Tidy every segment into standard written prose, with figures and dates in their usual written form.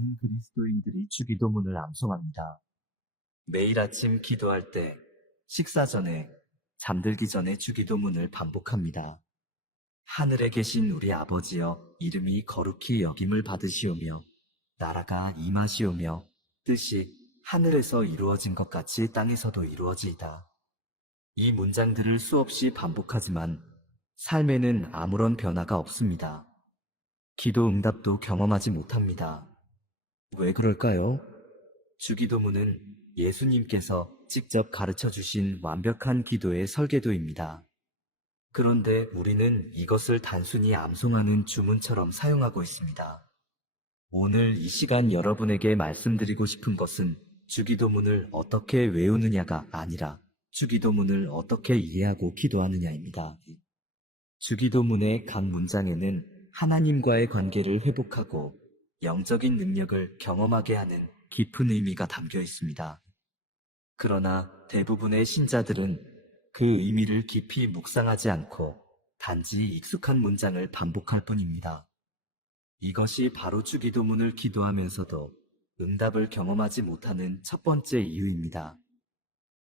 많은 그리스도인들이 주기도문을 암송합니다. 매일 아침 기도할 때, 식사 전에, 잠들기 전에 주기도문을 반복합니다. 하늘에 계신 우리 아버지여, 이름이 거룩히 여김을 받으시오며, 나라가 임하시오며, 뜻이 하늘에서 이루어진 것 같이 땅에서도 이루어지이다. 이 문장들을 수없이 반복하지만 삶에는 아무런 변화가 없습니다. 기도 응답도 경험하지 못합니다. 왜 그럴까요? 주기도문은 예수님께서 직접 가르쳐 주신 완벽한 기도의 설계도입니다. 그런데 우리는 이것을 단순히 암송하는 주문처럼 사용하고 있습니다. 오늘 이 시간 여러분에게 말씀드리고 싶은 것은 주기도문을 어떻게 외우느냐가 아니라 주기도문을 어떻게 이해하고 기도하느냐입니다. 주기도문의 각 문장에는 하나님과의 관계를 회복하고 영적인 능력을 경험하게 하는 깊은 의미가 담겨 있습니다. 그러나 대부분의 신자들은 그 의미를 깊이 묵상하지 않고 단지 익숙한 문장을 반복할 뿐입니다. 이것이 바로 주기도문을 기도하면서도 응답을 경험하지 못하는 첫 번째 이유입니다.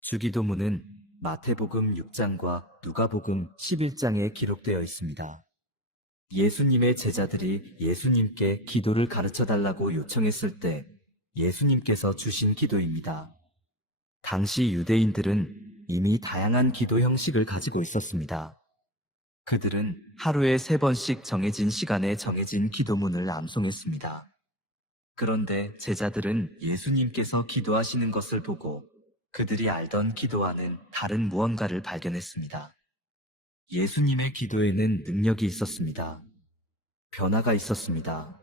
주기도문은 마태복음 6장과 누가복음 11장에 기록되어 있습니다. 예수님의 제자들이 예수님께 기도를 가르쳐 달라고 요청했을 때 예수님께서 주신 기도입니다. 당시 유대인들은 이미 다양한 기도 형식을 가지고 있었습니다. 그들은 하루에 3번씩 정해진 시간에 정해진 기도문을 암송했습니다. 그런데 제자들은 예수님께서 기도하시는 것을 보고 그들이 알던 기도와는 다른 무언가를 발견했습니다. 예수님의 기도에는 능력이 있었습니다. 변화가 있었습니다.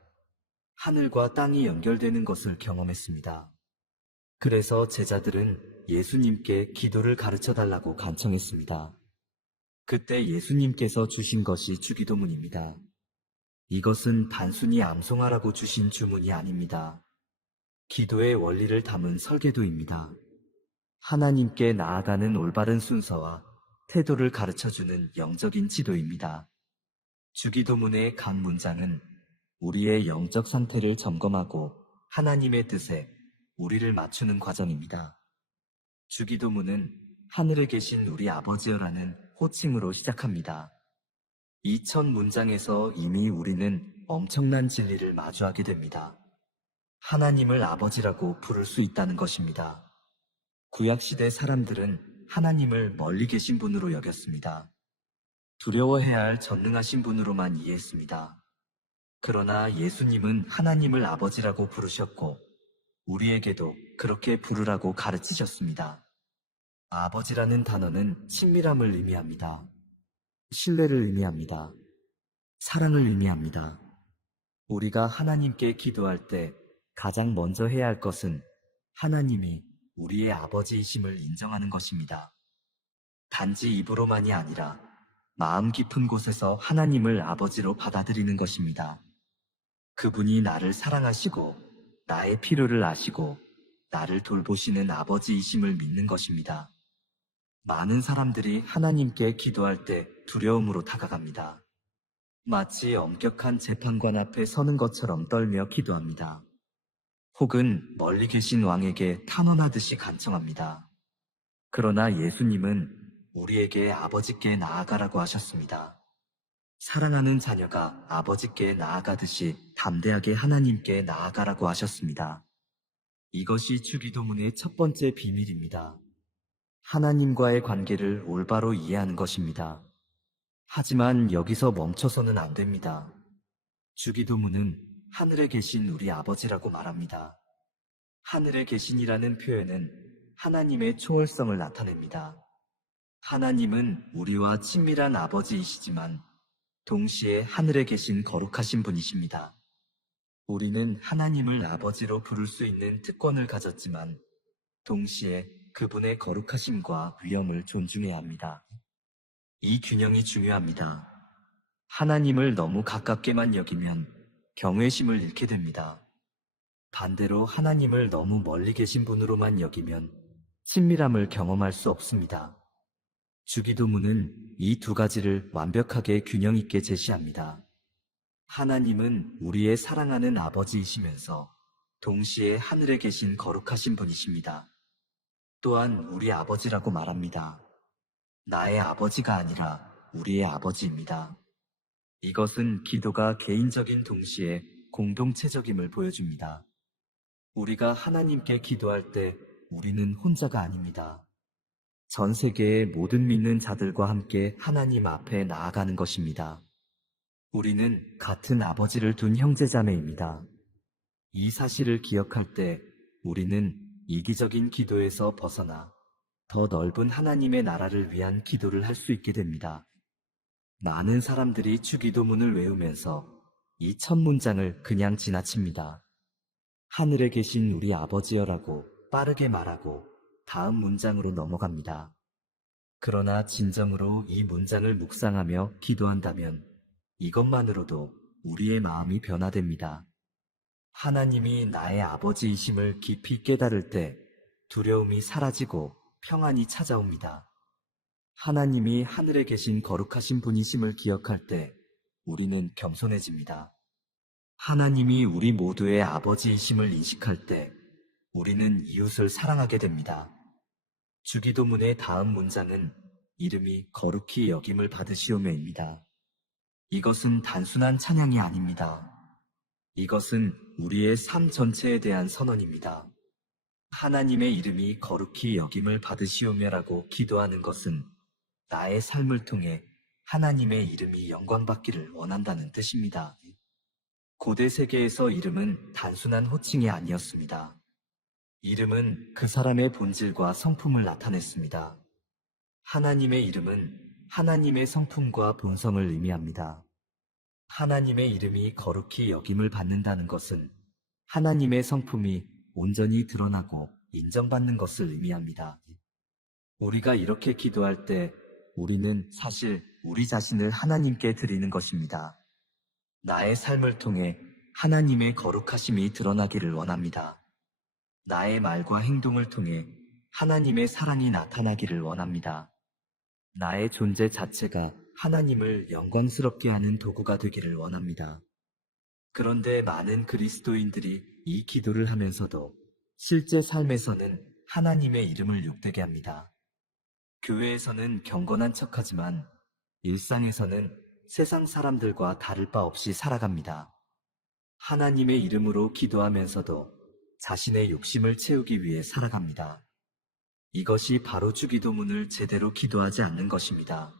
하늘과 땅이 연결되는 것을 경험했습니다. 그래서 제자들은 예수님께 기도를 가르쳐 달라고 간청했습니다. 그때 예수님께서 주신 것이 주기도문입니다. 이것은 단순히 암송하라고 주신 주문이 아닙니다. 기도의 원리를 담은 설계도입니다. 하나님께 나아가는 올바른 순서와 태도를 가르쳐주는 영적인 지도입니다. 주기도문의 각 문장은 우리의 영적 상태를 점검하고 하나님의 뜻에 우리를 맞추는 과정입니다. 주기도문은 하늘에 계신 우리 아버지여라는 호칭으로 시작합니다. 이 첫 문장에서 이미 우리는 엄청난 진리를 마주하게 됩니다. 하나님을 아버지라고 부를 수 있다는 것입니다. 구약시대 사람들은 하나님을 멀리 계신 분으로 여겼습니다. 두려워해야 할 전능하신 분으로만 이해했습니다. 그러나 예수님은 하나님을 아버지라고 부르셨고 우리에게도 그렇게 부르라고 가르치셨습니다. 아버지라는 단어는 친밀함을 의미합니다. 신뢰를 의미합니다. 사랑을 의미합니다. 우리가 하나님께 기도할 때 가장 먼저 해야 할 것은 하나님이 우리의 아버지이심을 인정하는 것입니다. 단지 입으로만이 아니라 마음 깊은 곳에서 하나님을 아버지로 받아들이는 것입니다. 그분이 나를 사랑하시고 나의 필요를 아시고 나를 돌보시는 아버지이심을 믿는 것입니다. 많은 사람들이 하나님께 기도할 때 두려움으로 다가갑니다. 마치 엄격한 재판관 앞에 서는 것처럼 떨며 기도합니다. 혹은 멀리 계신 왕에게 탄원하듯이 간청합니다. 그러나 예수님은 우리에게 아버지께 나아가라고 하셨습니다. 사랑하는 자녀가 아버지께 나아가듯이 담대하게 하나님께 나아가라고 하셨습니다. 이것이 주기도문의 첫 번째 비밀입니다. 하나님과의 관계를 올바로 이해하는 것입니다. 하지만 여기서 멈춰서는 안 됩니다. 주기도문은 하늘에 계신 우리 아버지라고 말합니다. 하늘에 계신이라는 표현은 하나님의 초월성을 나타냅니다. 하나님은 우리와 친밀한 아버지이시지만 동시에 하늘에 계신 거룩하신 분이십니다. 우리는 하나님을 아버지로 부를 수 있는 특권을 가졌지만 동시에 그분의 거룩하심과 위엄을 존중해야 합니다. 이 균형이 중요합니다. 하나님을 너무 가깝게만 여기면 경외심을 잃게 됩니다. 반대로 하나님을 너무 멀리 계신 분으로만 여기면 친밀함을 경험할 수 없습니다. 주기도문은 이 두 가지를 완벽하게 균형 있게 제시합니다. 하나님은 우리의 사랑하는 아버지이시면서 동시에 하늘에 계신 거룩하신 분이십니다. 또한 우리 아버지라고 말합니다. 나의 아버지가 아니라 우리의 아버지입니다. 이것은 기도가 개인적인 동시에 공동체적임을 보여줍니다. 우리가 하나님께 기도할 때 우리는 혼자가 아닙니다. 전 세계의 모든 믿는 자들과 함께 하나님 앞에 나아가는 것입니다. 우리는 같은 아버지를 둔 형제자매입니다. 이 사실을 기억할 때 우리는 이기적인 기도에서 벗어나 더 넓은 하나님의 나라를 위한 기도를 할 수 있게 됩니다. 많은 사람들이 주기도문을 외우면서 이 첫 문장을 그냥 지나칩니다. 하늘에 계신 우리 아버지여라고 빠르게 말하고 다음 문장으로 넘어갑니다. 그러나 진정으로 이 문장을 묵상하며 기도한다면 이것만으로도 우리의 마음이 변화됩니다. 하나님이 나의 아버지이심을 깊이 깨달을 때 두려움이 사라지고 평안이 찾아옵니다. 하나님이 하늘에 계신 거룩하신 분이심을 기억할 때 우리는 겸손해집니다. 하나님이 우리 모두의 아버지이심을 인식할 때 우리는 이웃을 사랑하게 됩니다. 주기도문의 다음 문장은 이름이 거룩히 여김을 받으시오며입니다. 이것은 단순한 찬양이 아닙니다. 이것은 우리의 삶 전체에 대한 선언입니다. 하나님의 이름이 거룩히 여김을 받으시오며라고 기도하는 것은 나의 삶을 통해 하나님의 이름이 영광받기를 원한다는 뜻입니다. 고대 세계에서 이름은 단순한 호칭이 아니었습니다. 이름은 그 사람의 본질과 성품을 나타냈습니다. 하나님의 이름은 하나님의 성품과 본성을 의미합니다. 하나님의 이름이 거룩히 여김을 받는다는 것은 하나님의 성품이 온전히 드러나고 인정받는 것을 의미합니다. 우리가 이렇게 기도할 때 우리는 사실 우리 자신을 하나님께 드리는 것입니다. 나의 삶을 통해 하나님의 거룩하심이 드러나기를 원합니다. 나의 말과 행동을 통해 하나님의 사랑이 나타나기를 원합니다. 나의 존재 자체가 하나님을 영광스럽게 하는 도구가 되기를 원합니다. 그런데 많은 그리스도인들이 이 기도를 하면서도 실제 삶에서는 하나님의 이름을 욕되게 합니다. 교회에서는 경건한 척하지만 일상에서는 세상 사람들과 다를 바 없이 살아갑니다. 하나님의 이름으로 기도하면서도 자신의 욕심을 채우기 위해 살아갑니다. 이것이 바로 주기도문을 제대로 기도하지 않는 것입니다.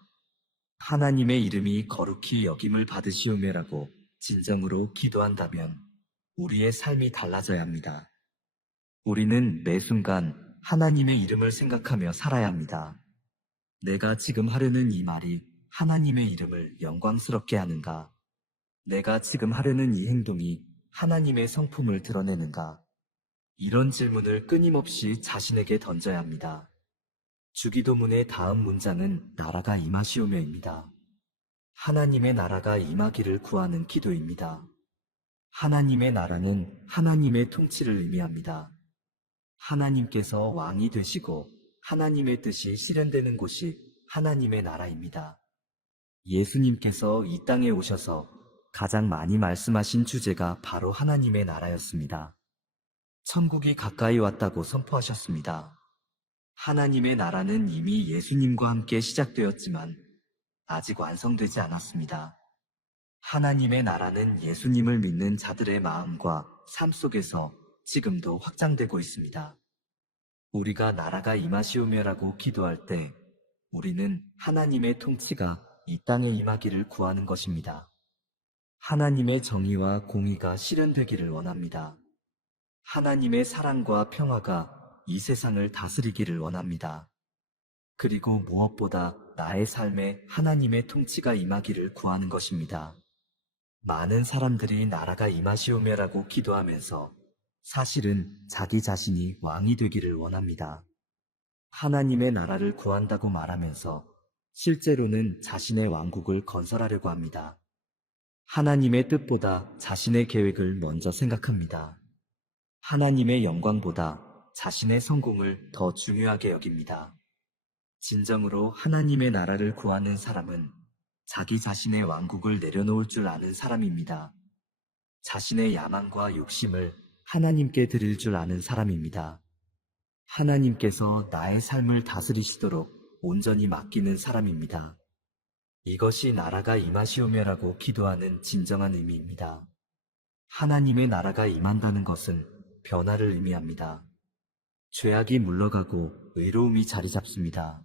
하나님의 이름이 거룩히 여김을 받으시오며라고 진정으로 기도한다면 우리의 삶이 달라져야 합니다. 우리는 매 순간 하나님의 이름을 생각하며 살아야 합니다. 내가 지금 하려는 이 말이 하나님의 이름을 영광스럽게 하는가? 내가 지금 하려는 이 행동이 하나님의 성품을 드러내는가? 이런 질문을 끊임없이 자신에게 던져야 합니다. 주기도문의 다음 문장은 나라가 임하시오며입니다. 하나님의 나라가 임하기를 구하는 기도입니다. 하나님의 나라는 하나님의 통치를 의미합니다. 하나님께서 왕이 되시고 하나님의 뜻이 실현되는 곳이 하나님의 나라입니다. 예수님께서 이 땅에 오셔서 가장 많이 말씀하신 주제가 바로 하나님의 나라였습니다. 천국이 가까이 왔다고 선포하셨습니다. 하나님의 나라는 이미 예수님과 함께 시작되었지만 아직 완성되지 않았습니다. 하나님의 나라는 예수님을 믿는 자들의 마음과 삶 속에서 지금도 확장되고 있습니다. 우리가 나라가 임하시오며라고 기도할 때 우리는 하나님의 통치가 이 땅에 임하기를 구하는 것입니다. 하나님의 정의와 공의가 실현되기를 원합니다. 하나님의 사랑과 평화가 이 세상을 다스리기를 원합니다. 그리고 무엇보다 나의 삶에 하나님의 통치가 임하기를 구하는 것입니다. 많은 사람들이 나라가 임하시오며라고 기도하면서 사실은 자기 자신이 왕이 되기를 원합니다. 하나님의 나라를 구한다고 말하면서 실제로는 자신의 왕국을 건설하려고 합니다. 하나님의 뜻보다 자신의 계획을 먼저 생각합니다. 하나님의 영광보다 자신의 성공을 더 중요하게 여깁니다. 진정으로 하나님의 나라를 구하는 사람은 자기 자신의 왕국을 내려놓을 줄 아는 사람입니다. 자신의 야망과 욕심을 하나님께 드릴 줄 아는 사람입니다. 하나님께서 나의 삶을 다스리시도록 온전히 맡기는 사람입니다. 이것이 나라가 임하시오며라고 기도하는 진정한 의미입니다. 하나님의 나라가 임한다는 것은 변화를 의미합니다. 죄악이 물러가고 의로움이 자리 잡습니다.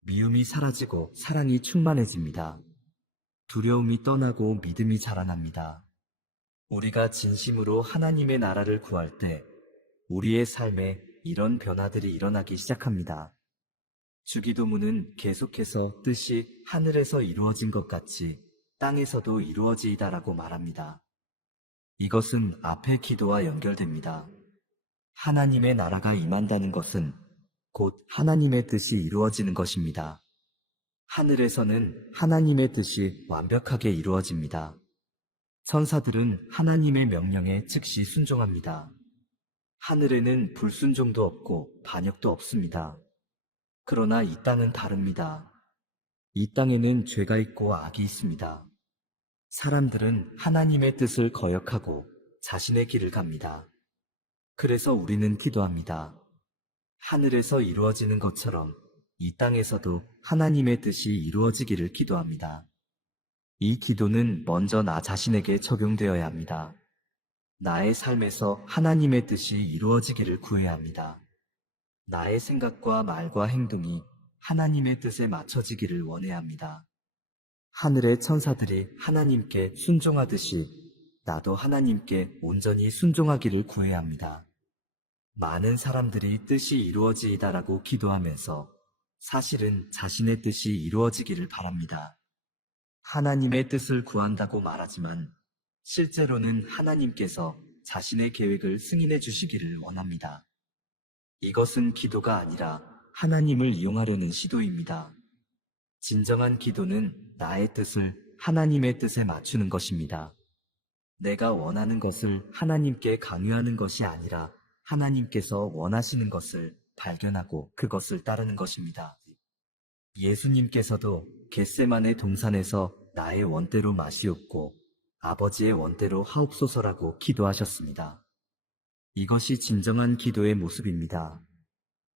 미움이 사라지고 사랑이 충만해집니다. 두려움이 떠나고 믿음이 자라납니다. 우리가 진심으로 하나님의 나라를 구할 때 우리의 삶에 이런 변화들이 일어나기 시작합니다. 주기도문은 계속해서 뜻이 하늘에서 이루어진 것 같이 땅에서도 이루어지이다라고 말합니다. 이것은 앞의 기도와 연결됩니다. 하나님의 나라가 임한다는 것은 곧 하나님의 뜻이 이루어지는 것입니다. 하늘에서는 하나님의 뜻이 완벽하게 이루어집니다. 천사들은 하나님의 명령에 즉시 순종합니다. 하늘에는 불순종도 없고 반역도 없습니다. 그러나 이 땅은 다릅니다. 이 땅에는 죄가 있고 악이 있습니다. 사람들은 하나님의 뜻을 거역하고 자신의 길을 갑니다. 그래서 우리는 기도합니다. 하늘에서 이루어지는 것처럼 이 땅에서도 하나님의 뜻이 이루어지기를 기도합니다. 이 기도는 먼저 나 자신에게 적용되어야 합니다. 나의 삶에서 하나님의 뜻이 이루어지기를 구해야 합니다. 나의 생각과 말과 행동이 하나님의 뜻에 맞춰지기를 원해야 합니다. 하늘의 천사들이 하나님께 순종하듯이 나도 하나님께 온전히 순종하기를 구해야 합니다. 많은 사람들이 뜻이 이루어지이다라고 기도하면서 사실은 자신의 뜻이 이루어지기를 바랍니다. 하나님의 뜻을 구한다고 말하지만 실제로는 하나님께서 자신의 계획을 승인해 주시기를 원합니다. 이것은 기도가 아니라 하나님을 이용하려는 시도입니다. 진정한 기도는 나의 뜻을 하나님의 뜻에 맞추는 것입니다. 내가 원하는 것을 하나님께 강요하는 것이 아니라 하나님께서 원하시는 것을 발견하고 그것을 따르는 것입니다. 예수님께서도 겟세마네 동산에서 나의 원대로 마시옵고 아버지의 원대로 하옵소서라고 기도하셨습니다. 이것이 진정한 기도의 모습입니다.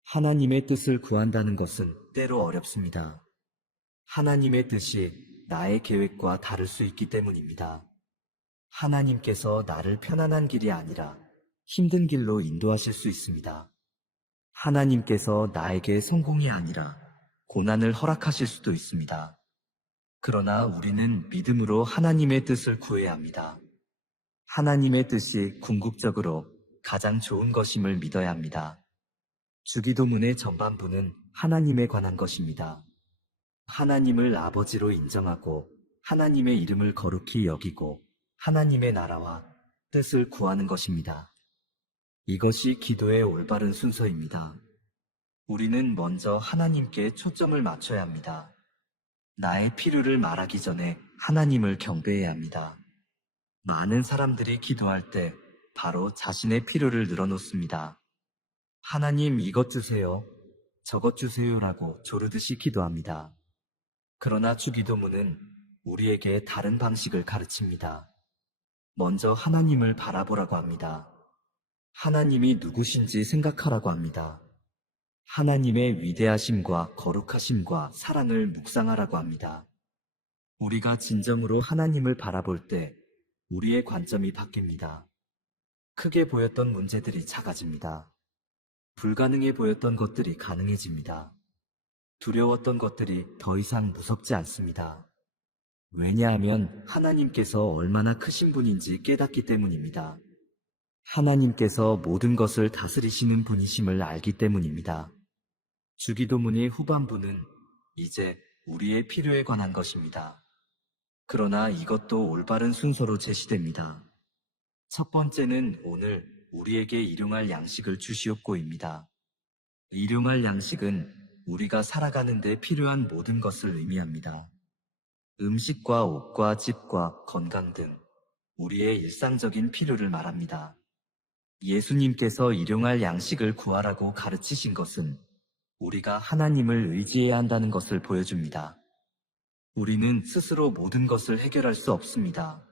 하나님의 뜻을 구한다는 것은 때로 어렵습니다. 하나님의 뜻이 나의 계획과 다를 수 있기 때문입니다. 하나님께서 나를 편안한 길이 아니라 힘든 길로 인도하실 수 있습니다. 하나님께서 나에게 성공이 아니라 고난을 허락하실 수도 있습니다. 그러나 우리는 믿음으로 하나님의 뜻을 구해야 합니다. 하나님의 뜻이 궁극적으로 가장 좋은 것임을 믿어야 합니다. 주기도문의 전반부는 하나님에 관한 것입니다. 하나님을 아버지로 인정하고 하나님의 이름을 거룩히 여기고 하나님의 나라와 뜻을 구하는 것입니다. 이것이 기도의 올바른 순서입니다. 우리는 먼저 하나님께 초점을 맞춰야 합니다. 나의 필요를 말하기 전에 하나님을 경배해야 합니다. 많은 사람들이 기도할 때 바로 자신의 필요를 늘어놓습니다. 하나님 이것 주세요, 저것 주세요라고 조르듯이 기도합니다. 그러나 주기도문은 우리에게 다른 방식을 가르칩니다. 먼저 하나님을 바라보라고 합니다. 하나님이 누구신지 생각하라고 합니다. 하나님의 위대하심과 거룩하심과 사랑을 묵상하라고 합니다. 우리가 진정으로 하나님을 바라볼 때 우리의 관점이 바뀝니다. 크게 보였던 문제들이 작아집니다. 불가능해 보였던 것들이 가능해집니다. 두려웠던 것들이 더 이상 무섭지 않습니다. 왜냐하면 하나님께서 얼마나 크신 분인지 깨닫기 때문입니다. 하나님께서 모든 것을 다스리시는 분이심을 알기 때문입니다. 주기도문의 후반부는 이제 우리의 필요에 관한 것입니다. 그러나 이것도 올바른 순서로 제시됩니다. 첫 번째는 오늘 우리에게 일용할 양식을 주시옵고입니다. 일용할 양식은 우리가 살아가는 데 필요한 모든 것을 의미합니다. 음식과 옷과 집과 건강 등 우리의 일상적인 필요를 말합니다. 예수님께서 일용할 양식을 구하라고 가르치신 것은 우리가 하나님을 의지해야 한다는 것을 보여줍니다. 우리는 스스로 모든 것을 해결할 수 없습니다.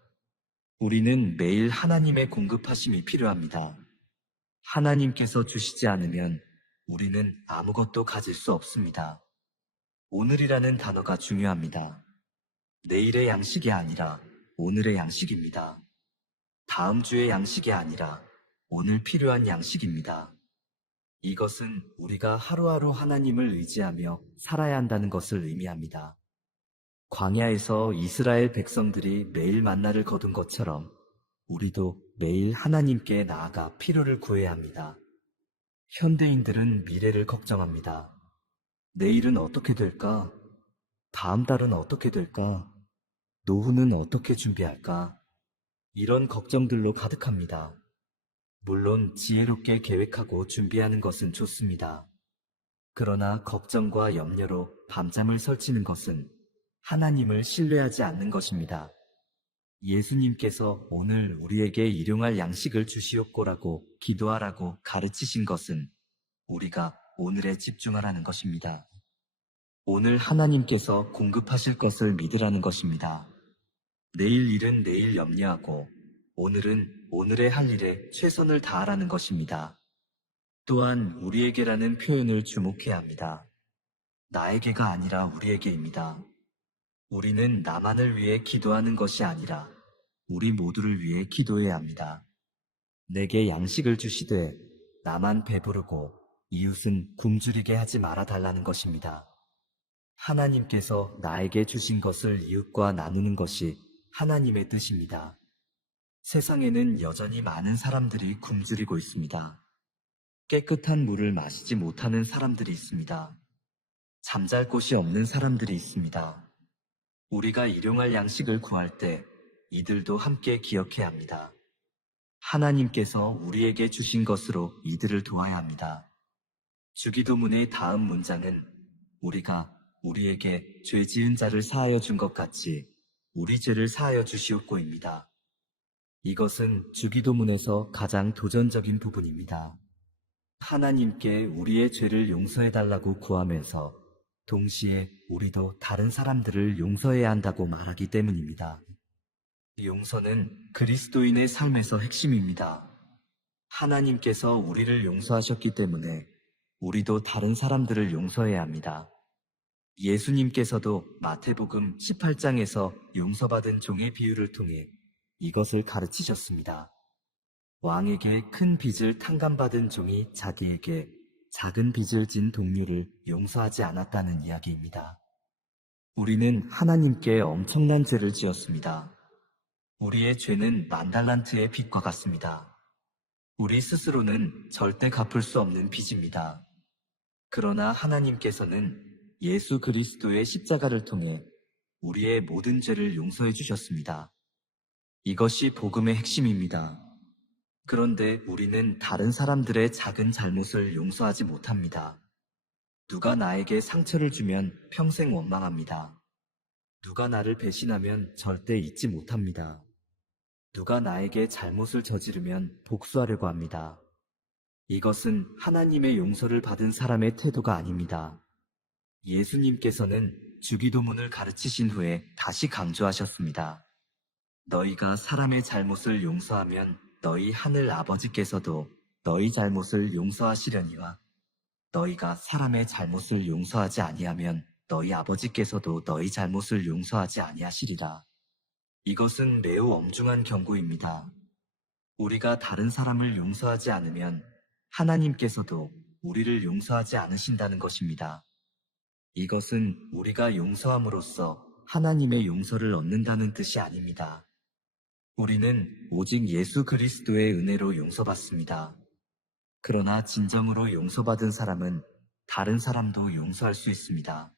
우리는 매일 하나님의 공급하심이 필요합니다. 하나님께서 주시지 않으면 우리는 아무것도 가질 수 없습니다. 오늘이라는 단어가 중요합니다. 내일의 양식이 아니라 오늘의 양식입니다. 다음 주의 양식이 아니라 오늘 필요한 양식입니다. 이것은 우리가 하루하루 하나님을 의지하며 살아야 한다는 것을 의미합니다. 광야에서 이스라엘 백성들이 매일 만나를 거둔 것처럼 우리도 매일 하나님께 나아가 필요를 구해야 합니다. 현대인들은 미래를 걱정합니다. 내일은 어떻게 될까? 다음 달은 어떻게 될까? 노후는 어떻게 준비할까? 이런 걱정들로 가득합니다. 물론 지혜롭게 계획하고 준비하는 것은 좋습니다. 그러나 걱정과 염려로 밤잠을 설치는 것은 하나님을 신뢰하지 않는 것입니다. 예수님께서 오늘 우리에게 일용할 양식을 주시옵고라고 기도하라고 가르치신 것은 우리가 오늘에 집중하라는 것입니다. 오늘 하나님께서 공급하실 것을 믿으라는 것입니다. 내일 일은 내일 염려하고 오늘은 오늘의 할 일에 최선을 다하라는 것입니다. 또한 우리에게라는 표현을 주목해야 합니다. 나에게가 아니라 우리에게입니다. 우리는 나만을 위해 기도하는 것이 아니라 우리 모두를 위해 기도해야 합니다. 내게 양식을 주시되 나만 배부르고 이웃은 굶주리게 하지 말아 달라는 것입니다. 하나님께서 나에게 주신 것을 이웃과 나누는 것이 하나님의 뜻입니다. 세상에는 여전히 많은 사람들이 굶주리고 있습니다. 깨끗한 물을 마시지 못하는 사람들이 있습니다. 잠잘 곳이 없는 사람들이 있습니다. 우리가 일용할 양식을 구할 때 이들도 함께 기억해야 합니다. 하나님께서 우리에게 주신 것으로 이들을 도와야 합니다. 주기도문의 다음 문장은 우리가 우리에게 죄 지은 자를 사하여 준 것 같이 우리 죄를 사하여 주시옵고입니다. 이것은 주기도문에서 가장 도전적인 부분입니다. 하나님께 우리의 죄를 용서해달라고 구하면서 동시에 우리도 다른 사람들을 용서해야 한다고 말하기 때문입니다. 용서는 그리스도인의 삶에서 핵심입니다. 하나님께서 우리를 용서하셨기 때문에 우리도 다른 사람들을 용서해야 합니다. 예수님께서도 마태복음 18장에서 용서받은 종의 비유를 통해 이것을 가르치셨습니다. 왕에게 큰 빚을 탕감받은 종이 자기에게 작은 빚을 진 동료를 용서하지 않았다는 이야기입니다. 우리는 하나님께 엄청난 죄를 지었습니다. 우리의 죄는 10,000달란트의 빚과 같습니다. 우리 스스로는 절대 갚을 수 없는 빚입니다. 그러나 하나님께서는 예수 그리스도의 십자가를 통해 우리의 모든 죄를 용서해 주셨습니다. 이것이 복음의 핵심입니다. 그런데 우리는 다른 사람들의 작은 잘못을 용서하지 못합니다. 누가 나에게 상처를 주면 평생 원망합니다. 누가 나를 배신하면 절대 잊지 못합니다. 누가 나에게 잘못을 저지르면 복수하려고 합니다. 이것은 하나님의 용서를 받은 사람의 태도가 아닙니다. 예수님께서는 주기도문을 가르치신 후에 다시 강조하셨습니다. 너희가 사람의 잘못을 용서하면 너희 하늘 아버지께서도 너희 잘못을 용서하시려니와 너희가 사람의 잘못을 용서하지 아니하면 너희 아버지께서도 너희 잘못을 용서하지 아니하시리라. 이것은 매우 엄중한 경고입니다. 우리가 다른 사람을 용서하지 않으면 하나님께서도 우리를 용서하지 않으신다는 것입니다. 이것은 우리가 용서함으로써 하나님의 용서를 얻는다는 뜻이 아닙니다. 우리는 오직 예수 그리스도의 은혜로 용서받습니다. 그러나 진정으로 용서받은 사람은 다른 사람도 용서할 수 있습니다.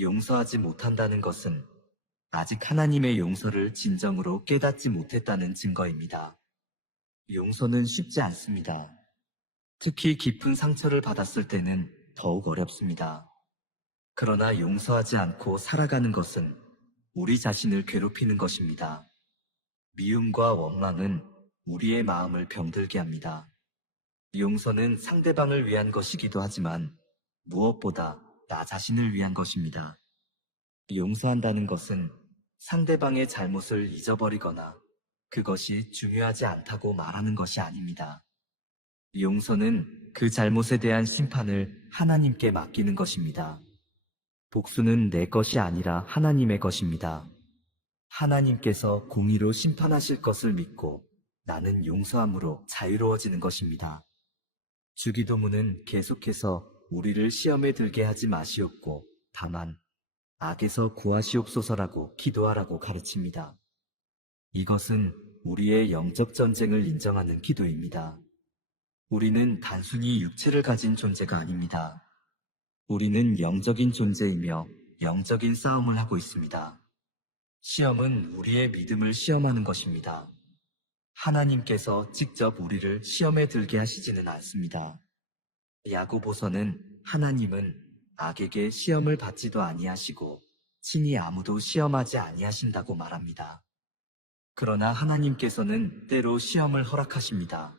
용서하지 못한다는 것은 아직 하나님의 용서를 진정으로 깨닫지 못했다는 증거입니다. 용서는 쉽지 않습니다. 특히 깊은 상처를 받았을 때는 더욱 어렵습니다. 그러나 용서하지 않고 살아가는 것은 우리 자신을 괴롭히는 것입니다. 미움과 원망은 우리의 마음을 병들게 합니다. 용서는 상대방을 위한 것이기도 하지만 무엇보다 나 자신을 위한 것입니다. 용서한다는 것은 상대방의 잘못을 잊어버리거나 그것이 중요하지 않다고 말하는 것이 아닙니다. 용서는 그 잘못에 대한 심판을 하나님께 맡기는 것입니다. 복수는 내 것이 아니라 하나님의 것입니다. 하나님께서 공의로 심판하실 것을 믿고 나는 용서함으로 자유로워지는 것입니다. 주기도문은 계속해서 우리를 시험에 들게 하지 마시옵고 다만 악에서 구하시옵소서라고 기도하라고 가르칩니다. 이것은 우리의 영적 전쟁을 인정하는 기도입니다. 우리는 단순히 육체를 가진 존재가 아닙니다. 우리는 영적인 존재이며 영적인 싸움을 하고 있습니다. 시험은 우리의 믿음을 시험하는 것입니다. 하나님께서 직접 우리를 시험에 들게 하시지는 않습니다. 야고보서는 하나님은 악에게 시험을 받지도 아니하시고 친히 아무도 시험하지 아니하신다고 말합니다. 그러나 하나님께서는 때로 시험을 허락하십니다.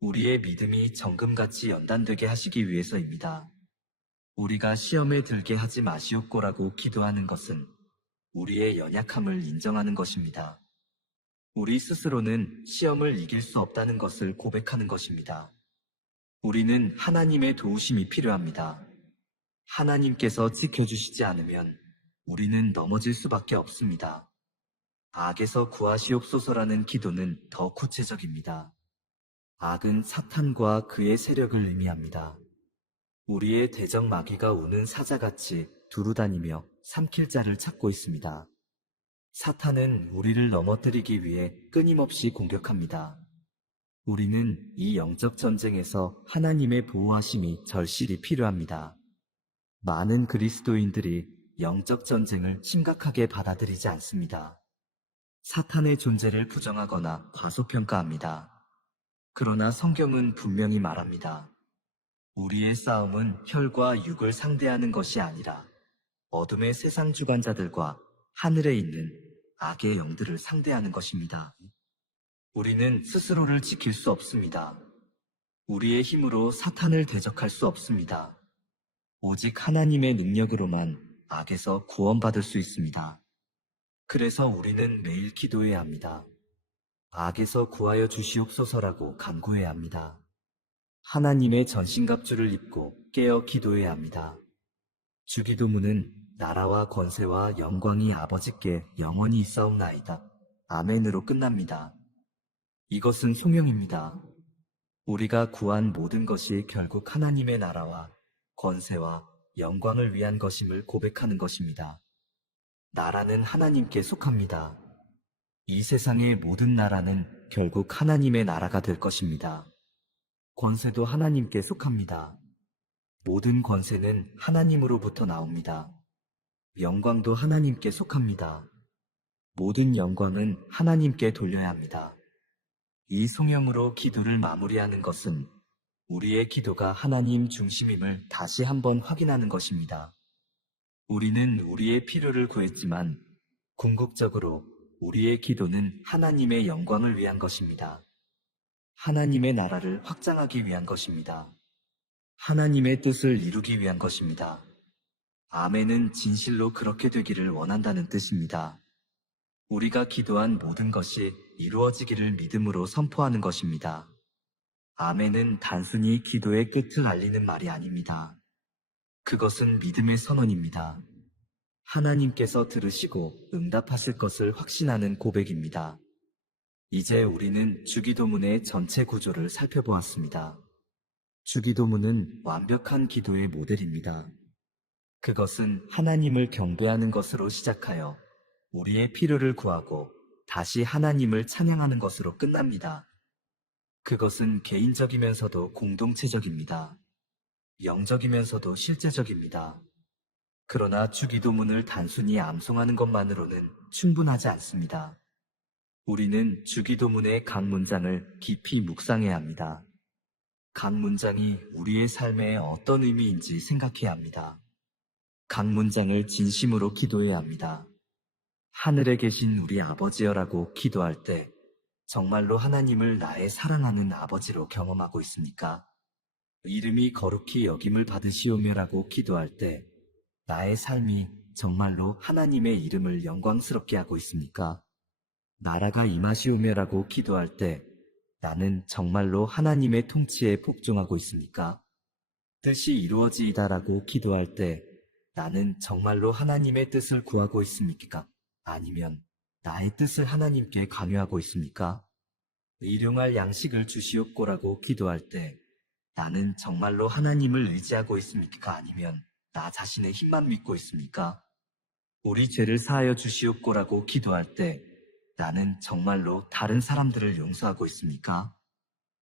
우리의 믿음이 정금같이 연단되게 하시기 위해서입니다. 우리가 시험에 들게 하지 마시옵고라고 기도하는 것은 우리의 연약함을 인정하는 것입니다. 우리 스스로는 시험을 이길 수 없다는 것을 고백하는 것입니다. 우리는 하나님의 도우심이 필요합니다. 하나님께서 지켜주시지 않으면 우리는 넘어질 수밖에 없습니다. 악에서 구하시옵소서라는 기도는 더 구체적입니다. 악은 사탄과 그의 세력을 의미합니다. 우리의 대적 마귀가 우는 사자같이 두루다니며 삼킬 자를 찾고 있습니다. 사탄은 우리를 넘어뜨리기 위해 끊임없이 공격합니다. 우리는 이 영적 전쟁에서 하나님의 보호하심이 절실히 필요합니다. 많은 그리스도인들이 영적 전쟁을 심각하게 받아들이지 않습니다. 사탄의 존재를 부정하거나 과소평가합니다. 그러나 성경은 분명히 말합니다. 우리의 싸움은 혈과 육을 상대하는 것이 아니라 어둠의 세상 주관자들과 하늘에 있는 악의 영들을 상대하는 것입니다. 우리는 스스로를 지킬 수 없습니다. 우리의 힘으로 사탄을 대적할 수 없습니다. 오직 하나님의 능력으로만 악에서 구원받을 수 있습니다. 그래서 우리는 매일 기도해야 합니다. 악에서 구하여 주시옵소서라고 간구해야 합니다. 하나님의 전신갑주를 입고 깨어 기도해야 합니다. 주기도문은 나라와 권세와 영광이 아버지께 영원히 있사옵나이다. 아멘으로 끝납니다. 이것은 소명입니다. 우리가 구한 모든 것이 결국 하나님의 나라와 권세와 영광을 위한 것임을 고백하는 것입니다. 나라는 하나님께 속합니다. 이 세상의 모든 나라는 결국 하나님의 나라가 될 것입니다. 권세도 하나님께 속합니다. 모든 권세는 하나님으로부터 나옵니다. 영광도 하나님께 속합니다. 모든 영광은 하나님께 돌려야 합니다. 이 소명으로 기도를 마무리하는 것은 우리의 기도가 하나님 중심임을 다시 한번 확인하는 것입니다. 우리는 우리의 필요를 구했지만 궁극적으로 우리의 기도는 하나님의 영광을 위한 것입니다. 하나님의 나라를 확장하기 위한 것입니다. 하나님의 뜻을 이루기 위한 것입니다. 아멘은 진실로 그렇게 되기를 원한다는 뜻입니다. 우리가 기도한 모든 것이 이루어지기를 믿음으로 선포하는 것입니다. 아멘은 단순히 기도의 끝을 알리는 말이 아닙니다. 그것은 믿음의 선언입니다. 하나님께서 들으시고 응답하실 것을 확신하는 고백입니다. 이제 우리는 주기도문의 전체 구조를 살펴보았습니다. 주기도문은 완벽한 기도의 모델입니다. 그것은 하나님을 경배하는 것으로 시작하여 우리의 필요를 구하고 다시 하나님을 찬양하는 것으로 끝납니다. 그것은 개인적이면서도 공동체적입니다. 영적이면서도 실제적입니다. 그러나 주기도문을 단순히 암송하는 것만으로는 충분하지 않습니다. 우리는 주기도문의 각 문장을 깊이 묵상해야 합니다. 각 문장이 우리의 삶에 어떤 의미인지 생각해야 합니다. 각 문장을 진심으로 기도해야 합니다. 하늘에 계신 우리 아버지여라고 기도할 때 정말로 하나님을 나의 사랑하는 아버지로 경험하고 있습니까? 이름이 거룩히 여김을 받으시오며라고 기도할 때 나의 삶이 정말로 하나님의 이름을 영광스럽게 하고 있습니까? 나라가 임하시오며라고 기도할 때 나는 정말로 하나님의 통치에 복종하고 있습니까? 뜻이 이루어지이다라고 기도할 때 나는 정말로 하나님의 뜻을 구하고 있습니까? 아니면 나의 뜻을 하나님께 강요하고 있습니까? 일용할 양식을 주시옵고라고 기도할 때 나는 정말로 하나님을 의지하고 있습니까? 아니면 나 자신의 힘만 믿고 있습니까? 우리 죄를 사하여 주시옵고라고 기도할 때 나는 정말로 다른 사람들을 용서하고 있습니까?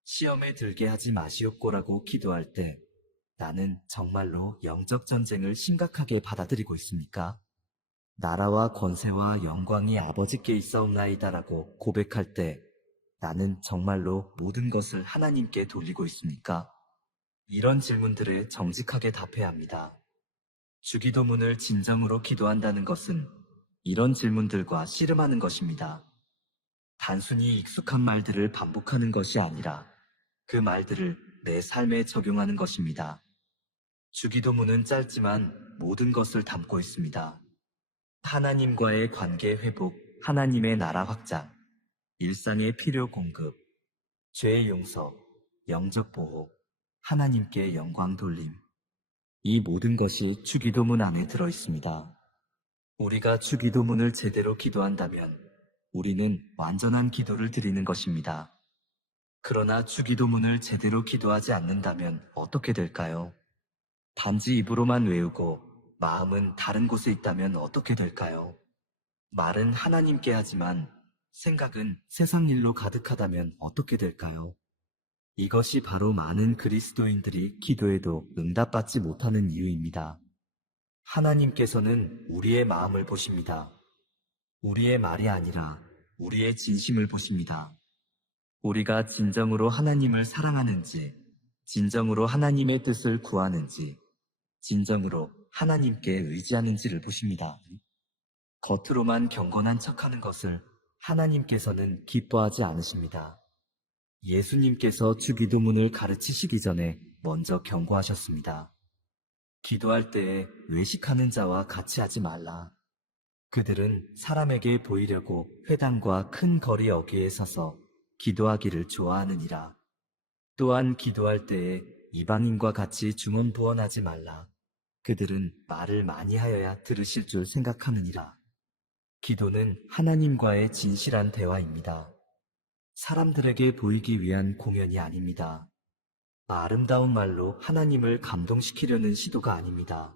시험에 들게 하지 마시옵고라고 기도할 때 나는 정말로 영적 전쟁을 심각하게 받아들이고 있습니까? 나라와 권세와 영광이 아버지께 있사옵나이다라고 고백할 때 나는 정말로 모든 것을 하나님께 돌리고 있습니까? 이런 질문들에 정직하게 답해야 합니다. 주기도문을 진정으로 기도한다는 것은 이런 질문들과 씨름하는 것입니다. 단순히 익숙한 말들을 반복하는 것이 아니라 그 말들을 내 삶에 적용하는 것입니다. 주기도문은 짧지만 모든 것을 담고 있습니다. 하나님과의 관계 회복, 하나님의 나라 확장, 일상의 필요 공급, 죄의 용서, 영적 보호, 하나님께 영광 돌림. 이 모든 것이 주기도문 안에 들어 있습니다. 우리가 주기도문을 제대로 기도한다면 우리는 완전한 기도를 드리는 것입니다. 그러나 주기도문을 제대로 기도하지 않는다면 어떻게 될까요? 단지 입으로만 외우고 마음은 다른 곳에 있다면 어떻게 될까요? 말은 하나님께 하지만 생각은 세상 일로 가득하다면 어떻게 될까요? 이것이 바로 많은 그리스도인들이 기도해도 응답받지 못하는 이유입니다. 하나님께서는 우리의 마음을 보십니다. 우리의 말이 아니라 우리의 진심을 보십니다. 우리가 진정으로 하나님을 사랑하는지, 진정으로 하나님의 뜻을 구하는지, 진정으로 하나님께 의지하는지를 보십니다. 겉으로만 경건한 척하는 것을 하나님께서는 기뻐하지 않으십니다. 예수님께서 주기도문을 가르치시기 전에 먼저 경고하셨습니다. 기도할 때에 외식하는 자와 같이 하지 말라. 그들은 사람에게 보이려고 회당과 큰 거리 어귀에 서서 기도하기를 좋아하느니라. 또한 기도할 때에 이방인과 같이 중언부언하지 말라. 그들은 말을 많이 하여야 들으실 줄 생각하느니라. 기도는 하나님과의 진실한 대화입니다. 사람들에게 보이기 위한 공연이 아닙니다. 아름다운 말로 하나님을 감동시키려는 시도가 아닙니다.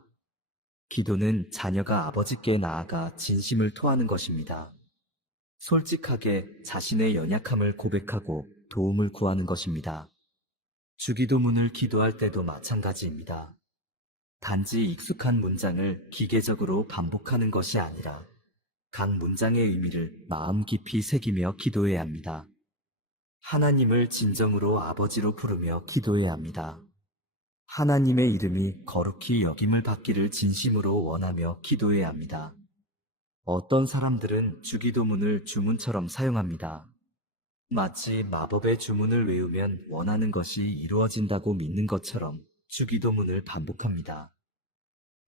기도는 자녀가 아버지께 나아가 진심을 토하는 것입니다. 솔직하게 자신의 연약함을 고백하고 도움을 구하는 것입니다. 주기도문을 기도할 때도 마찬가지입니다. 단지 익숙한 문장을 기계적으로 반복하는 것이 아니라 각 문장의 의미를 마음 깊이 새기며 기도해야 합니다. 하나님을 진정으로 아버지로 부르며 기도해야 합니다. 하나님의 이름이 거룩히 여김을 받기를 진심으로 원하며 기도해야 합니다. 어떤 사람들은 주기도문을 주문처럼 사용합니다. 마치 마법의 주문을 외우면 원하는 것이 이루어진다고 믿는 것처럼 주기도문을 반복합니다.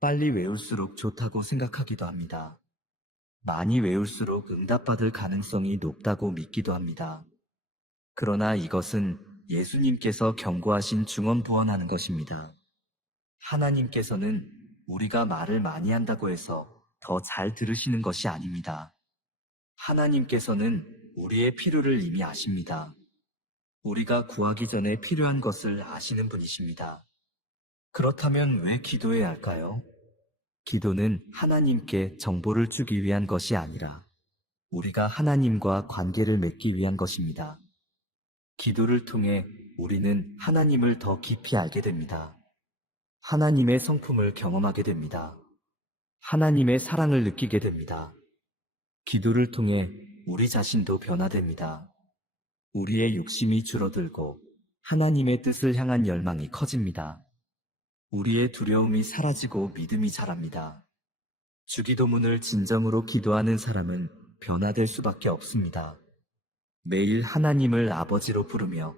빨리 외울수록 좋다고 생각하기도 합니다. 많이 외울수록 응답받을 가능성이 높다고 믿기도 합니다. 그러나 이것은 예수님께서 경고하신 중언부언하는 것입니다. 하나님께서는 우리가 말을 많이 한다고 해서 더 잘 들으시는 것이 아닙니다. 하나님께서는 우리의 필요를 이미 아십니다. 우리가 구하기 전에 필요한 것을 아시는 분이십니다. 그렇다면 왜 기도해야 할까요? 기도는 하나님께 정보를 주기 위한 것이 아니라 우리가 하나님과 관계를 맺기 위한 것입니다. 기도를 통해 우리는 하나님을 더 깊이 알게 됩니다. 하나님의 성품을 경험하게 됩니다. 하나님의 사랑을 느끼게 됩니다. 기도를 통해 우리 자신도 변화됩니다. 우리의 욕심이 줄어들고 하나님의 뜻을 향한 열망이 커집니다. 우리의 두려움이 사라지고 믿음이 자랍니다. 주기도문을 진정으로 기도하는 사람은 변화될 수밖에 없습니다. 매일 하나님을 아버지로 부르며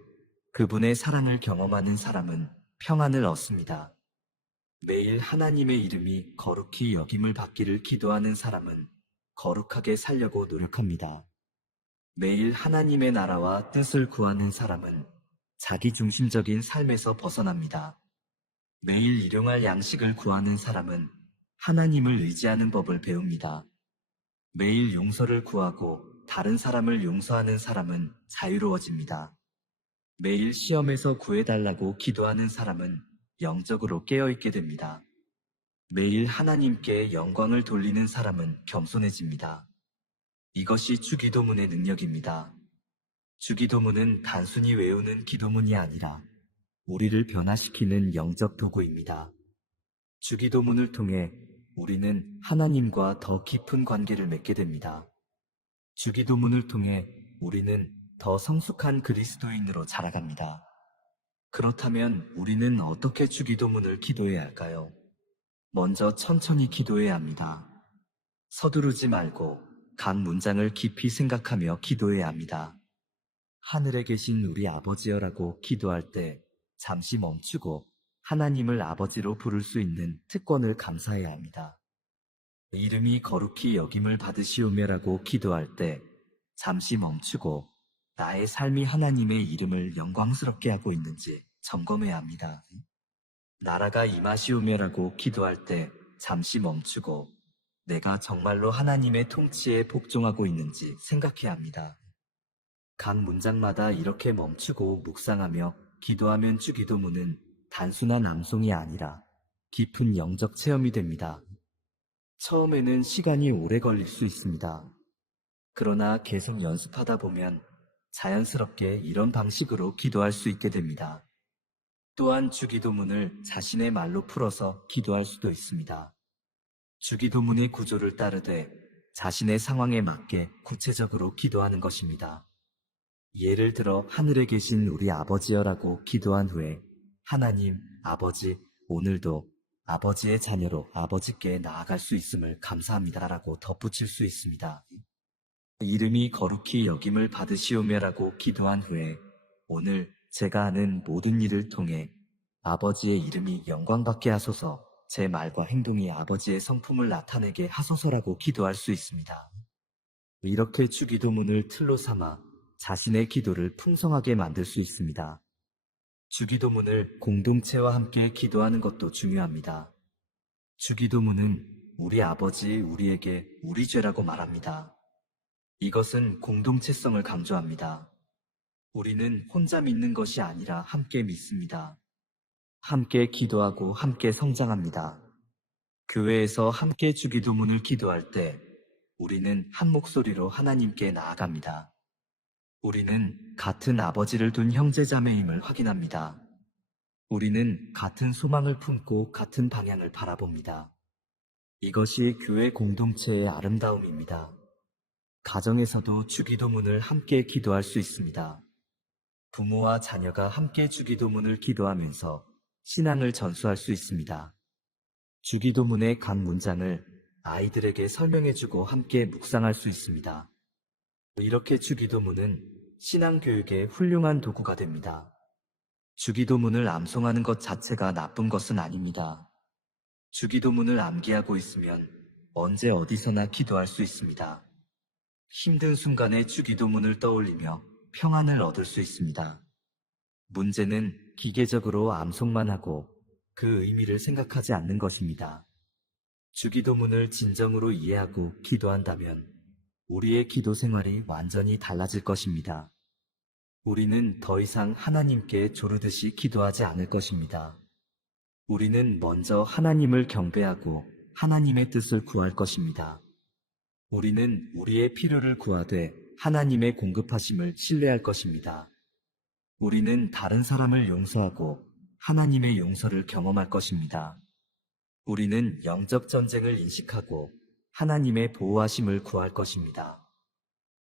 그분의 사랑을 경험하는 사람은 평안을 얻습니다. 매일 하나님의 이름이 거룩히 여김을 받기를 기도하는 사람은 거룩하게 살려고 노력합니다. 매일 하나님의 나라와 뜻을 구하는 사람은 자기중심적인 삶에서 벗어납니다. 매일 일용할 양식을 구하는 사람은 하나님을 의지하는 법을 배웁니다. 매일 용서를 구하고 다른 사람을 용서하는 사람은 자유로워집니다. 매일 시험에서 구해달라고 기도하는 사람은 영적으로 깨어있게 됩니다. 매일 하나님께 영광을 돌리는 사람은 겸손해집니다. 이것이 주기도문의 능력입니다. 주기도문은 단순히 외우는 기도문이 아니라 우리를 변화시키는 영적 도구입니다. 주기도문을 통해 우리는 하나님과 더 깊은 관계를 맺게 됩니다. 주기도문을 통해 우리는 더 성숙한 그리스도인으로 자라갑니다. 그렇다면 우리는 어떻게 주기도문을 기도해야 할까요? 먼저 천천히 기도해야 합니다. 서두르지 말고 각 문장을 깊이 생각하며 기도해야 합니다. 하늘에 계신 우리 아버지여라고 기도할 때 잠시 멈추고 하나님을 아버지로 부를 수 있는 특권을 감사해야 합니다. 이름이 거룩히 여김을 받으시오며라고 기도할 때 잠시 멈추고 나의 삶이 하나님의 이름을 영광스럽게 하고 있는지 점검해야 합니다. 나라가 임하시오며라고 기도할 때 잠시 멈추고 내가 정말로 하나님의 통치에 복종하고 있는지 생각해야 합니다. 각 문장마다 이렇게 멈추고 묵상하며 기도하면 주기도문은 단순한 암송이 아니라 깊은 영적 체험이 됩니다. 처음에는 시간이 오래 걸릴 수 있습니다. 그러나 계속 연습하다 보면 자연스럽게 이런 방식으로 기도할 수 있게 됩니다. 또한 주기도문을 자신의 말로 풀어서 기도할 수도 있습니다. 주기도문의 구조를 따르되 자신의 상황에 맞게 구체적으로 기도하는 것입니다. 예를 들어 하늘에 계신 우리 아버지여라고 기도한 후에 하나님, 아버지, 오늘도 아버지의 자녀로 아버지께 나아갈 수 있음을 감사합니다라고 덧붙일 수 있습니다. 이름이 거룩히 여김을 받으시오며라고 기도한 후에 오늘 제가 하는 모든 일을 통해 아버지의 이름이 영광받게 하소서, 제 말과 행동이 아버지의 성품을 나타내게 하소서라고 기도할 수 있습니다. 이렇게 주기도문을 틀로 삼아 자신의 기도를 풍성하게 만들 수 있습니다. 주기도문을 공동체와 함께 기도하는 것도 중요합니다. 주기도문은 우리 아버지 우리에게 우리 죄라고 말합니다. 이것은 공동체성을 강조합니다. 우리는 혼자 믿는 것이 아니라 함께 믿습니다. 함께 기도하고 함께 성장합니다. 교회에서 함께 주기도문을 기도할 때 우리는 한 목소리로 하나님께 나아갑니다. 우리는 같은 아버지를 둔 형제자매임을 확인합니다. 우리는 같은 소망을 품고 같은 방향을 바라봅니다. 이것이 교회 공동체의 아름다움입니다. 가정에서도 주기도문을 함께 기도할 수 있습니다. 부모와 자녀가 함께 주기도문을 기도하면서 신앙을 전수할 수 있습니다. 주기도문의 각 문장을 아이들에게 설명해주고 함께 묵상할 수 있습니다. 이렇게 주기도문은 신앙교육의 훌륭한 도구가 됩니다. 주기도문을 암송하는 것 자체가 나쁜 것은 아닙니다. 주기도문을 암기하고 있으면 언제 어디서나 기도할 수 있습니다. 힘든 순간에 주기도문을 떠올리며 평안을 얻을 수 있습니다. 문제는 기계적으로 암송만 하고 그 의미를 생각하지 않는 것입니다. 주기도문을 진정으로 이해하고 기도한다면 우리의 기도 생활이 완전히 달라질 것입니다. 우리는 더 이상 하나님께 조르듯이 기도하지 않을 것입니다. 우리는 먼저 하나님을 경배하고 하나님의 뜻을 구할 것입니다. 우리는 우리의 필요를 구하되 하나님의 공급하심을 신뢰할 것입니다. 우리는 다른 사람을 용서하고 하나님의 용서를 경험할 것입니다. 우리는 영적 전쟁을 인식하고 하나님의 보호하심을 구할 것입니다.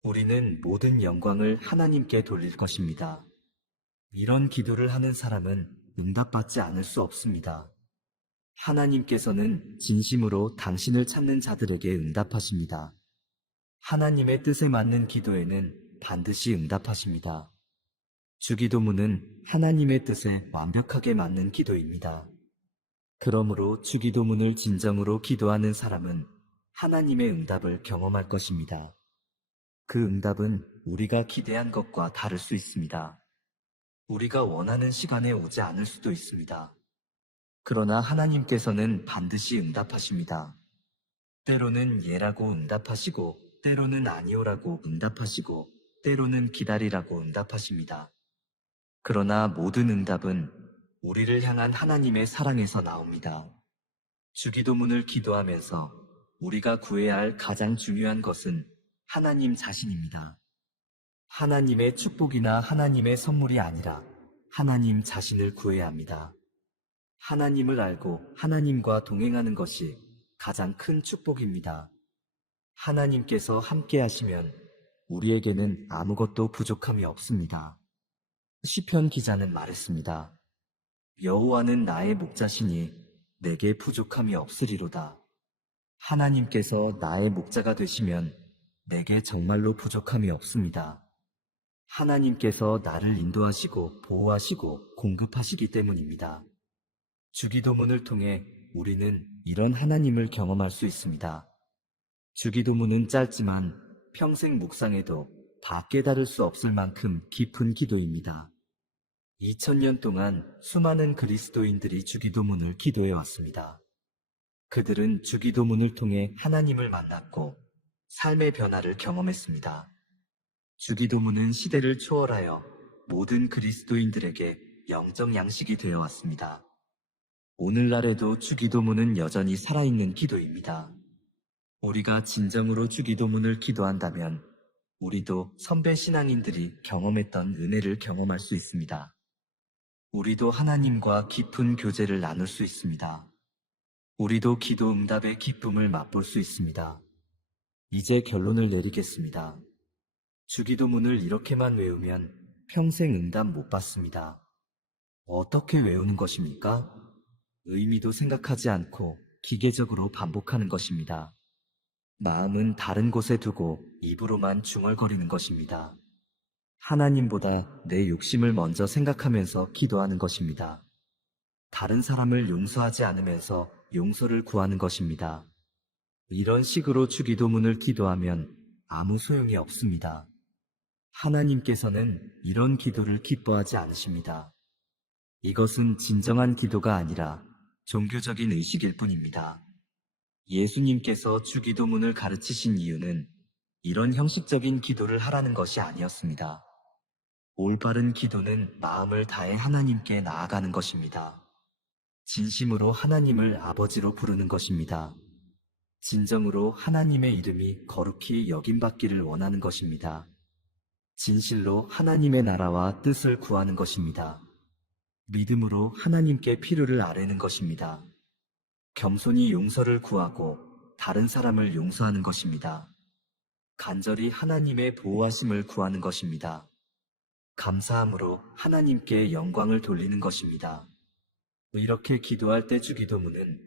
우리는 모든 영광을 하나님께 돌릴 것입니다. 이런 기도를 하는 사람은 응답받지 않을 수 없습니다. 하나님께서는 진심으로 당신을 찾는 자들에게 응답하십니다. 하나님의 뜻에 맞는 기도에는 반드시 응답하십니다. 주기도문은 하나님의 뜻에 완벽하게 맞는 기도입니다. 그러므로 주기도문을 진정으로 기도하는 사람은 하나님의 응답을 경험할 것입니다. 그 응답은 우리가 기대한 것과 다를 수 있습니다. 우리가 원하는 시간에 오지 않을 수도 있습니다. 그러나 하나님께서는 반드시 응답하십니다. 때로는 예라고 응답하시고, 때로는 아니오라고 응답하시고, 때로는 기다리라고 응답하십니다. 그러나 모든 응답은 우리를 향한 하나님의 사랑에서 나옵니다. 주기도문을 기도하면서 우리가 구해야 할 가장 중요한 것은 하나님 자신입니다. 하나님의 축복이나 하나님의 선물이 아니라 하나님 자신을 구해야 합니다. 하나님을 알고 하나님과 동행하는 것이 가장 큰 축복입니다. 하나님께서 함께 하시면 우리에게는 아무것도 부족함이 없습니다. 시편 기자는 말했습니다. 여호와는 나의 목자시니 내게 부족함이 없으리로다. 하나님께서 나의 목자가 되시면 내게 정말로 부족함이 없습니다. 하나님께서 나를 인도하시고 보호하시고 공급하시기 때문입니다. 주기도문을 통해 우리는 이런 하나님을 경험할 수 있습니다. 주기도문은 짧지만 평생 묵상해도 다 깨달을 수 없을 만큼 깊은 기도입니다. 2000년 동안 수많은 그리스도인들이 주기도문을 기도해 왔습니다. 그들은 주기도문을 통해 하나님을 만났고 삶의 변화를 경험했습니다. 주기도문은 시대를 초월하여 모든 그리스도인들에게 영적 양식이 되어 왔습니다. 오늘날에도 주기도문은 여전히 살아있는 기도입니다. 우리가 진정으로 주기도문을 기도한다면 우리도 선배 신앙인들이 경험했던 은혜를 경험할 수 있습니다. 우리도 하나님과 깊은 교제를 나눌 수 있습니다. 우리도 기도 응답의 기쁨을 맛볼 수 있습니다. 이제 결론을 내리겠습니다. 주기도문을 이렇게만 외우면 평생 응답 못 받습니다. 어떻게 외우는 것입니까? 의미도 생각하지 않고 기계적으로 반복하는 것입니다. 마음은 다른 곳에 두고 입으로만 중얼거리는 것입니다. 하나님보다 내 욕심을 먼저 생각하면서 기도하는 것입니다. 다른 사람을 용서하지 않으면서 용서를 구하는 것입니다. 이런 식으로 주기도문을 기도하면 아무 소용이 없습니다. 하나님께서는 이런 기도를 기뻐하지 않으십니다. 이것은 진정한 기도가 아니라 종교적인 의식일 뿐입니다. 예수님께서 주기도문을 가르치신 이유는 이런 형식적인 기도를 하라는 것이 아니었습니다. 올바른 기도는 마음을 다해 하나님께 나아가는 것입니다. 진심으로 하나님을 아버지로 부르는 것입니다. 진정으로 하나님의 이름이 거룩히 여김받기를 원하는 것입니다. 진실로 하나님의 나라와 뜻을 구하는 것입니다. 믿음으로 하나님께 필요를 아뢰는 것입니다. 겸손히 용서를 구하고 다른 사람을 용서하는 것입니다. 간절히 하나님의 보호하심을 구하는 것입니다. 감사함으로 하나님께 영광을 돌리는 것입니다. 이렇게 기도할 때 주기도문은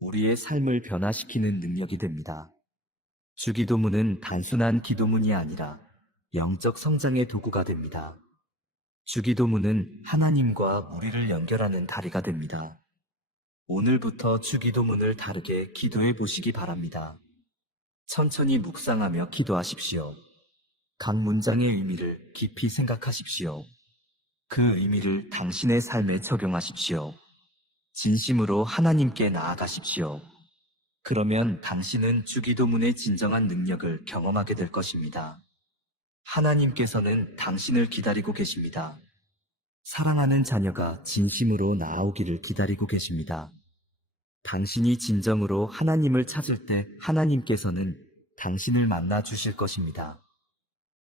우리의 삶을 변화시키는 능력이 됩니다. 주기도문은 단순한 기도문이 아니라 영적 성장의 도구가 됩니다. 주기도문은 하나님과 우리를 연결하는 다리가 됩니다. 오늘부터 주기도문을 다르게 기도해 보시기 바랍니다. 천천히 묵상하며 기도하십시오. 각 문장의 의미를 깊이 생각하십시오. 그 의미를 당신의 삶에 적용하십시오. 진심으로 하나님께 나아가십시오. 그러면 당신은 주기도문의 진정한 능력을 경험하게 될 것입니다. 하나님께서는 당신을 기다리고 계십니다. 사랑하는 자녀가 진심으로 나아오기를 기다리고 계십니다. 당신이 진정으로 하나님을 찾을 때 하나님께서는 당신을 만나 주실 것입니다.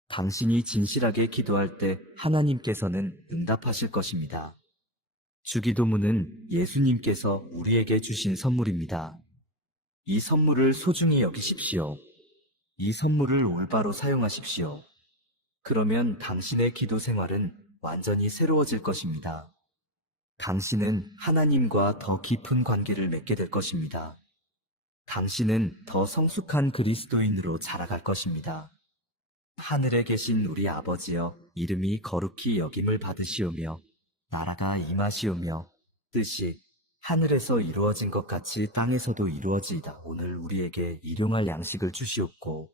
당신이 진실하게 기도할 때 하나님께서는 응답하실 것입니다. 주기도문은 예수님께서 우리에게 주신 선물입니다. 이 선물을 소중히 여기십시오. 이 선물을 올바로 사용하십시오. 그러면 당신의 기도 생활은 완전히 새로워질 것입니다. 당신은 하나님과 더 깊은 관계를 맺게 될 것입니다. 당신은 더 성숙한 그리스도인으로 자라갈 것입니다. 하늘에 계신 우리 아버지여, 이름이 거룩히 여김을 받으시오며 나라가 임하시오며 뜻이 하늘에서 이루어진 것 같이 땅에서도 이루어지이다. 오늘 우리에게 일용할 양식을 주시옵고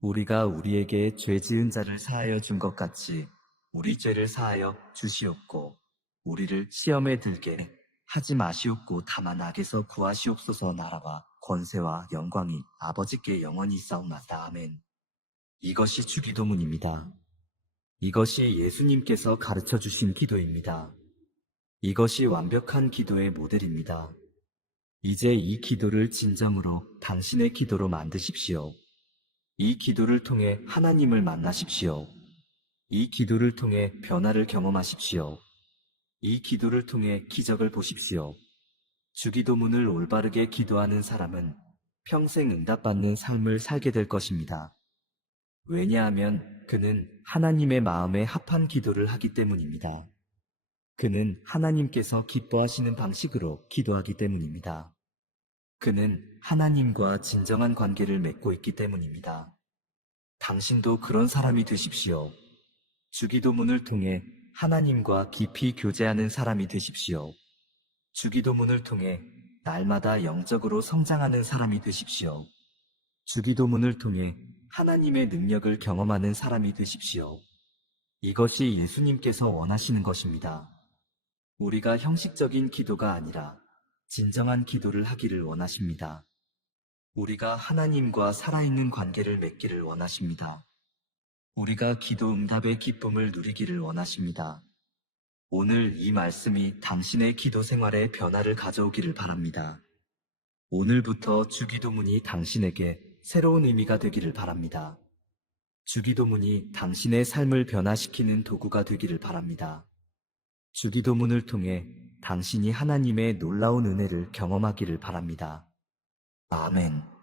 우리가 우리에게 죄 지은 자를 사하여 준 것 같이 우리 죄를 사하여 주시옵고 우리를 시험에 들게 하지 마시옵고 다만 악에서 구하시옵소서. 나라와 권세와 영광이 아버지께 영원히 있사옵나이다. 아멘. 이것이 주기도문입니다. 이것이 예수님께서 가르쳐 주신 기도입니다. 이것이 완벽한 기도의 모델입니다. 이제 이 기도를 진정으로 당신의 기도로 만드십시오. 이 기도를 통해 하나님을 만나십시오. 이 기도를 통해 변화를 경험하십시오. 이 기도를 통해 기적을 보십시오. 주기도문을 올바르게 기도하는 사람은 평생 응답받는 삶을 살게 될 것입니다. 왜냐하면 그는 하나님의 마음에 합한 기도를 하기 때문입니다. 그는 하나님께서 기뻐하시는 방식으로 기도하기 때문입니다. 그는 하나님과 진정한 관계를 맺고 있기 때문입니다. 당신도 그런 사람이 되십시오. 주기도문을 통해 하나님과 깊이 교제하는 사람이 되십시오. 주기도문을 통해 날마다 영적으로 성장하는 사람이 되십시오. 주기도문을 통해 하나님의 능력을 경험하는 사람이 되십시오. 이것이 예수님께서 원하시는 것입니다. 우리가 형식적인 기도가 아니라 진정한 기도를 하기를 원하십니다. 우리가 하나님과 살아있는 관계를 맺기를 원하십니다. 우리가 기도 응답의 기쁨을 누리기를 원하십니다. 오늘 이 말씀이 당신의 기도 생활에 변화를 가져오기를 바랍니다. 오늘부터 주기도문이 당신에게 새로운 의미가 되기를 바랍니다. 주기도문이 당신의 삶을 변화시키는 도구가 되기를 바랍니다. 주기도문을 통해 당신이 하나님의 놀라운 은혜를 경험하기를 바랍니다. 아멘.